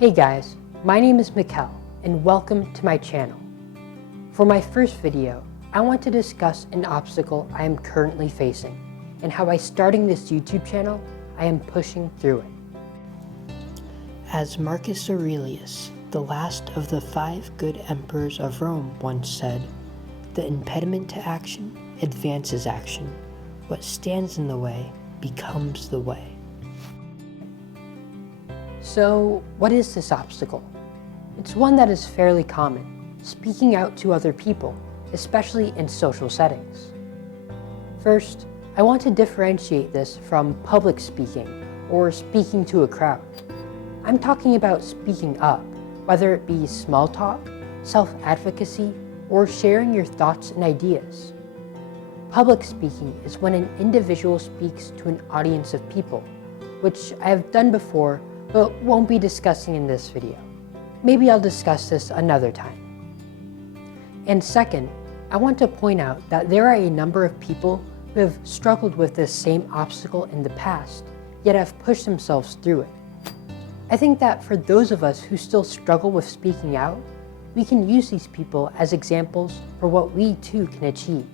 Hey guys, my name is Mikell and welcome to my channel. For my first video, I want to discuss an obstacle I am currently facing and how by starting this YouTube channel, I am pushing through it. As Marcus Aurelius, the last of the 5 good emperors of Rome, once said, "The impediment to action advances action. What stands in the way becomes the way." So, what is this obstacle? It's one that is fairly common, speaking out to other people, especially in social settings. First, I want to differentiate this from public speaking or speaking to a crowd. I'm talking about speaking up, whether it be small talk, self-advocacy, or sharing your thoughts and ideas. Public speaking is when an individual speaks to an audience of people, which I have done before but won't be discussing in this video. Maybe I'll discuss this another time. And second, I want to point out that there are a number of people who have struggled with this same obstacle in the past, yet have pushed themselves through it. I think that for those of us who still struggle with speaking out, we can use these people as examples for what we too can achieve.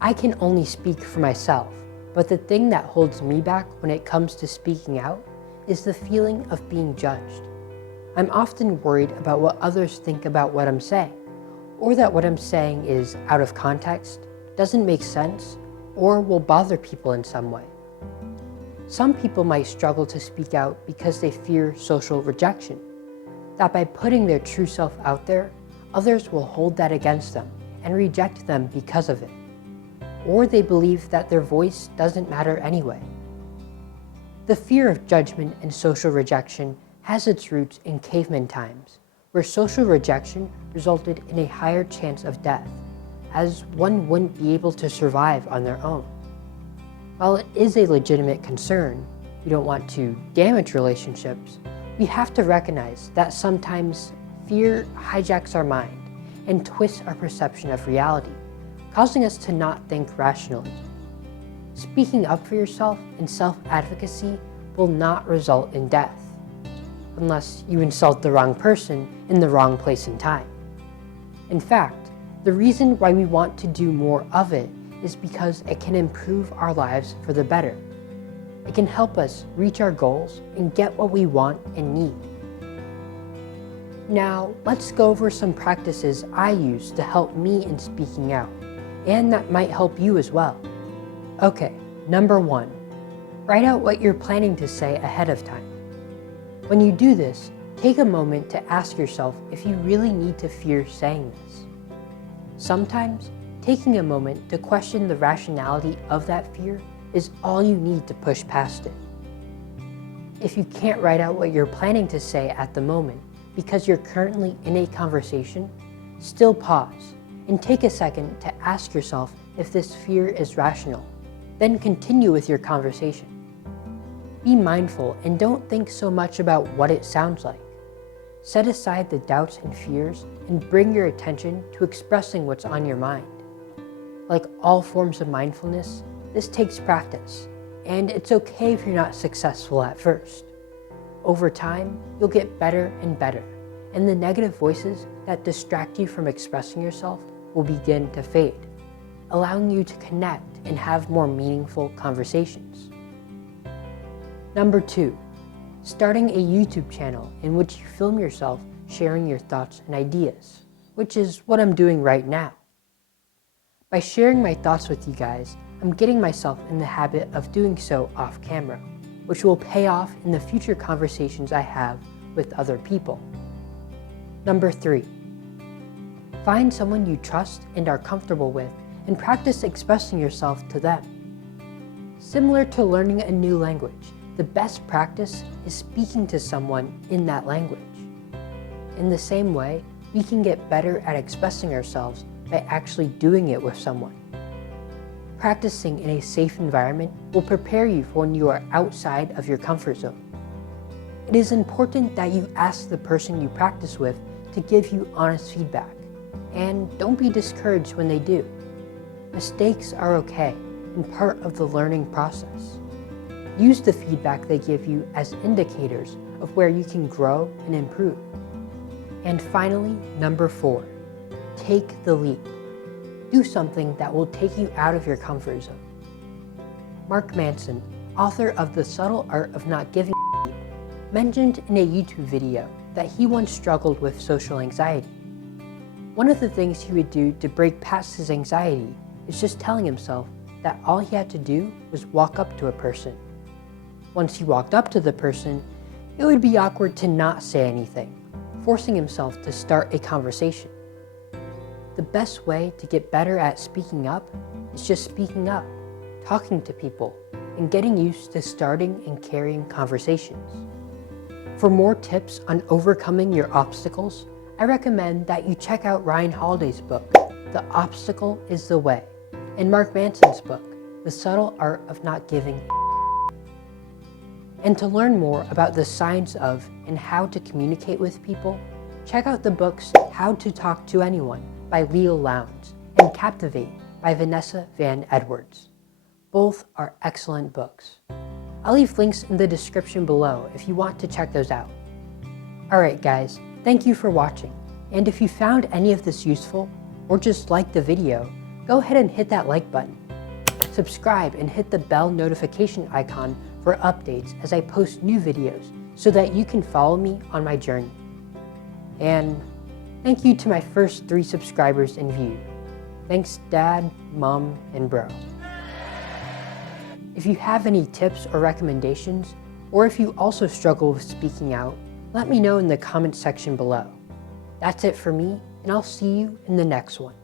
I can only speak for myself, but the thing that holds me back when it comes to speaking out is the feeling of being judged. I'm often worried about what others think about what I'm saying, or that what I'm saying is out of context, doesn't make sense, or will bother people in some way. Some people might struggle to speak out because they fear social rejection, that by putting their true self out there, others will hold that against them and reject them because of it. Or they believe that their voice doesn't matter anyway. The fear of judgment and social rejection has its roots in caveman times, where social rejection resulted in a higher chance of death, as one wouldn't be able to survive on their own. While it is a legitimate concern, we don't want to damage relationships, we have to recognize that sometimes fear hijacks our mind and twists our perception of reality, causing us to not think rationally. Speaking up for yourself and self-advocacy will not result in death, unless you insult the wrong person in the wrong place and time. In fact, the reason why we want to do more of it is because it can improve our lives for the better. It can help us reach our goals and get what we want and need. Now, let's go over some practices I use to help me in speaking out, and that might help you as well. Okay, number 1, write out what you're planning to say ahead of time. When you do this, take a moment to ask yourself if you really need to fear saying this. Sometimes, taking a moment to question the rationality of that fear is all you need to push past it. If you can't write out what you're planning to say at the moment because you're currently in a conversation, still pause and take a second to ask yourself if this fear is rational. Then continue with your conversation. Be mindful and don't think so much about what it sounds like. Set aside the doubts and fears and bring your attention to expressing what's on your mind. Like all forms of mindfulness, this takes practice, and it's okay if you're not successful at first. Over time, you'll get better and better, and the negative voices that distract you from expressing yourself will begin to fade, allowing you to connect and have more meaningful conversations. Number 2, starting a YouTube channel in which you film yourself sharing your thoughts and ideas, which is what I'm doing right now. By sharing my thoughts with you guys, I'm getting myself in the habit of doing so off camera, which will pay off in the future conversations I have with other people. Number 3, find someone you trust and are comfortable with and practice expressing yourself to them. Similar to learning a new language, the best practice is speaking to someone in that language. In the same way, we can get better at expressing ourselves by actually doing it with someone. Practicing in a safe environment will prepare you for when you are outside of your comfort zone. It is important that you ask the person you practice with to give you honest feedback, and don't be discouraged when they do. Mistakes are okay and part of the learning process. Use the feedback they give you as indicators of where you can grow and improve. And finally, number 4, take the leap. Do something that will take you out of your comfort zone. Mark Manson, author of The Subtle Art of Not Giving a F***, mentioned in a YouTube video that he once struggled with social anxiety. One of the things he would do to break past his anxiety is just telling himself that all he had to do was walk up to a person. Once he walked up to the person, it would be awkward to not say anything, forcing himself to start a conversation. The best way to get better at speaking up is just speaking up, talking to people, and getting used to starting and carrying conversations. For more tips on overcoming your obstacles, I recommend that you check out Ryan Holiday's book, The Obstacle is the Way, and Mark Manson's book, The Subtle Art of Not Giving a F***. And to learn more about the science of and how to communicate with people, check out the books How to Talk to Anyone by Leil Lowndes and Captivate by Vanessa Van Edwards. Both are excellent books. I'll leave links in the description below if you want to check those out. Alright guys, thank you for watching, and if you found any of this useful, or just liked the video, go ahead and hit that like button. Subscribe and hit the bell notification icon for updates as I post new videos so that you can follow me on my journey. And thank you to my first 3 subscribers and views. Thanks Dad, Mom, and Bro. If you have any tips or recommendations, or if you also struggle with speaking out, let me know in the comment section below. That's it for me, and I'll see you in the next one.